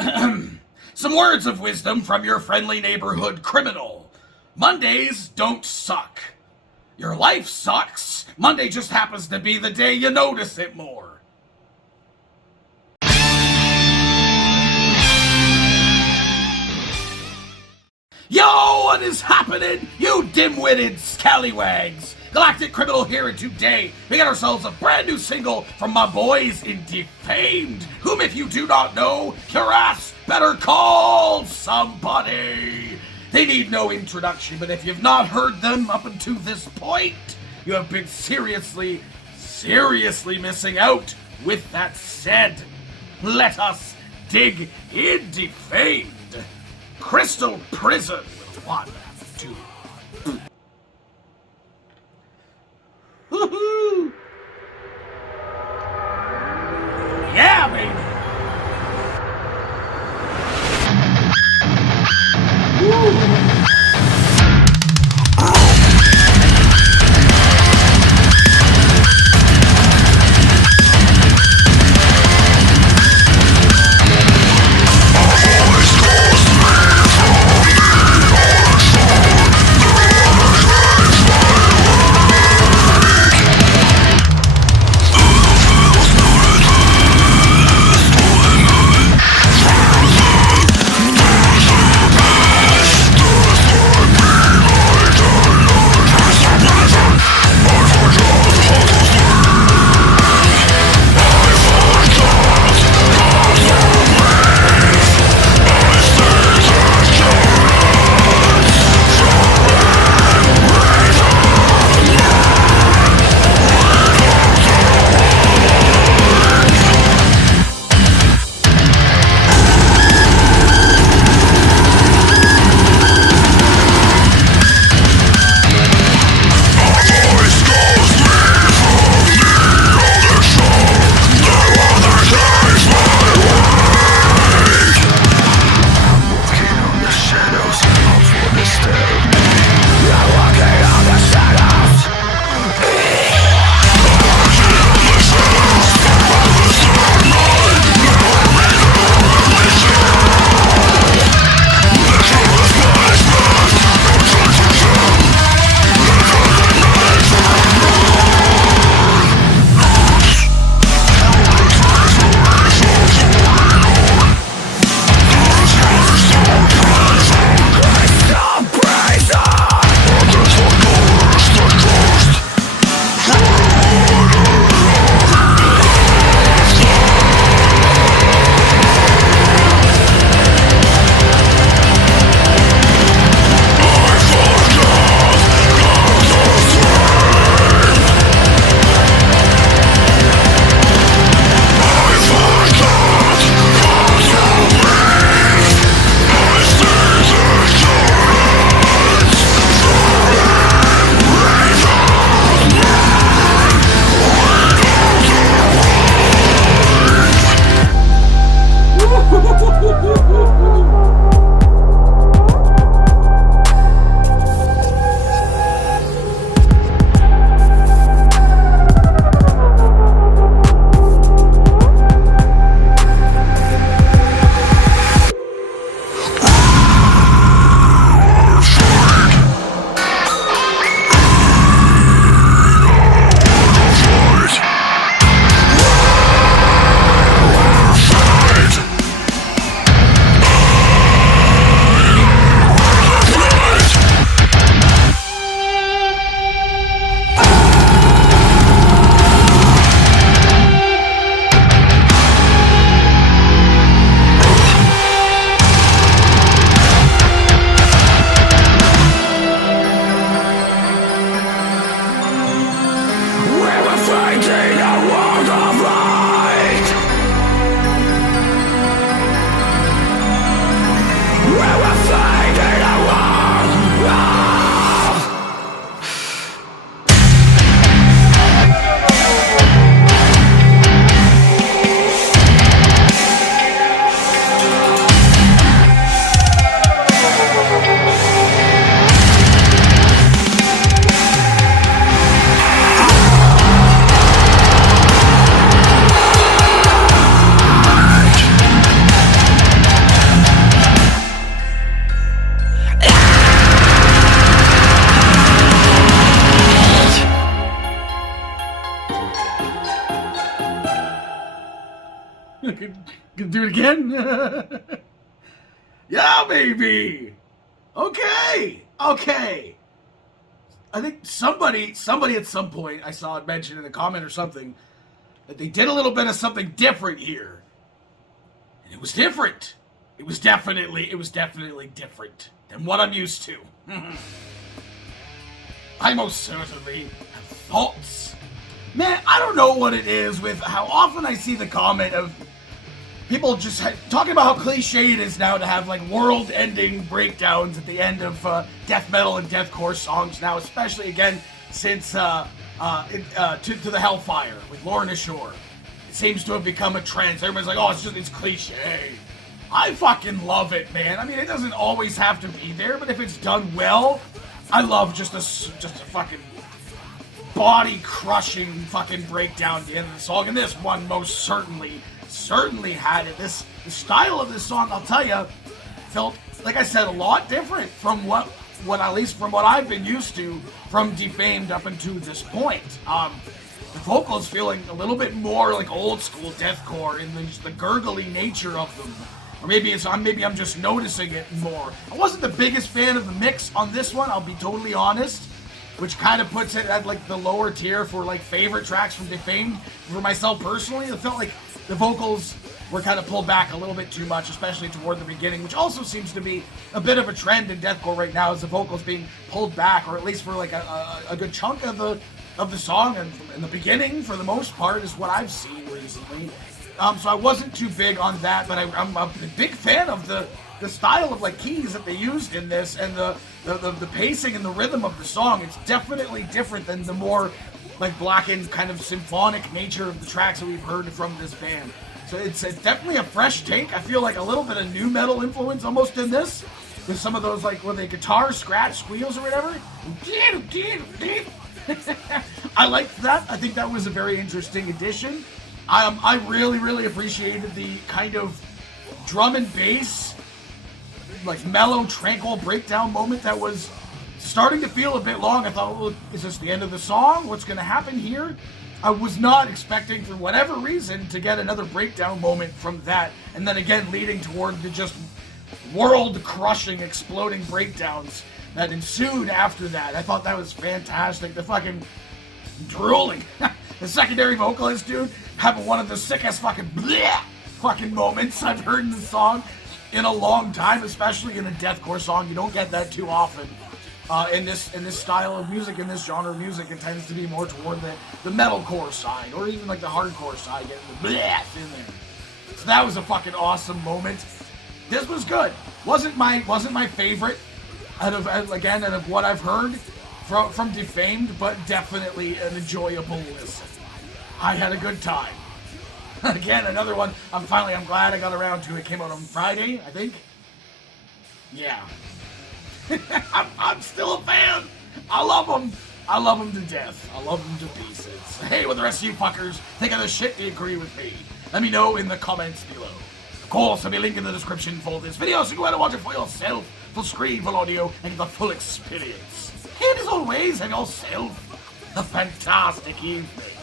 Some words of wisdom from your friendly neighborhood criminal. Mondays don't suck. Your life sucks. Monday just happens to be the day you notice it more. Yo, what is happening, you dim-witted scallywags? Galactic Criminal here, and today we got ourselves a brand new single from my boys in Defamed, whom if you do not know, your ass better call somebody. They need no introduction, but if you've not heard them up until this point, you have been seriously missing out. With that said, let us dig in Defamed. Crystal Prison with 1, 2. Woohoo! Yeah, baby! Woo! Gonna do it again? Yeah, baby! Okay! Okay! I think somebody at some point, I saw it mentioned in a comment or something, that they did a little bit of something different here. And it was different. It was definitely different than what I'm used to. I most certainly have thoughts. Man, I don't know what it is with how often I see the comment of people just talking about how cliche it is now to have like world-ending breakdowns at the end of death metal and deathcore songs now, especially again since to the Hellfire with Lorna Shore. It seems to have become a trend. So everybody's like, oh, it's cliche. I fucking love it, man. I mean, it doesn't always have to be there, but if it's done well, I love just a fucking body-crushing fucking breakdown at the end of the song, and this one most certainly had it. The style of this song, I'll tell you, felt, like I said, a lot different from what at least from what I've been used to from Defamed up until this point. The vocals feeling a little bit more like old school deathcore in the gurgly nature of them. Or maybe I'm just noticing it more. I wasn't the biggest fan of the mix on this one, I'll be totally honest, which kind of puts it at like the lower tier for like favorite tracks from Defamed. For myself personally, it felt like the vocals were kind of pulled back a little bit too much, especially toward the beginning, which also seems to be a bit of a trend in deathcore right now, is the vocals being pulled back, or at least for like a good chunk of the song, and in the beginning, for the most part, is what I've seen recently. So I wasn't too big on that, but I'm a big fan of the style of like keys that they used in this, and the pacing and the rhythm of the song. It's definitely different than the more like blackened kind of symphonic nature of the tracks that we've heard from this band. So it's definitely a fresh take. I feel like a little bit of new metal influence almost in this, with some of those like where the guitar scratch squeals or whatever. I liked that. I think that was a very interesting addition. I really appreciated the kind of drum and bass, like mellow, tranquil breakdown moment that was starting to feel a bit long. I thought, well, is this the end of the song? What's going to happen here? I was not expecting, for whatever reason, to get another breakdown moment from that, and then again leading toward the just world-crushing, exploding breakdowns that ensued after that. I thought that was fantastic. The fucking drooling. The secondary vocalist, dude, having one of the sickest fucking moments I've heard in the song in a long time, especially in a deathcore song. You don't get that too often. In this style of music, in this genre of music, it tends to be more toward the metalcore side, or even like the hardcore side, getting the bleh in there. So that was a fucking awesome moment. This was good. Wasn't my favorite out of what I've heard from Defamed, but definitely an enjoyable listen. I had a good time. Again, another one. I'm glad I got around to it. It came out on Friday, I think. Yeah. I'm still a fan. I love them. I love them to death. I love them to pieces. Hey, what the rest of you fuckers think of this shit? Do you agree with me? Let me know in the comments below. Of course, there'll be a link in the description for this video, so you can go ahead and watch it for yourself. Full screen, full audio, and get the full experience. And as always, have yourself a fantastic evening.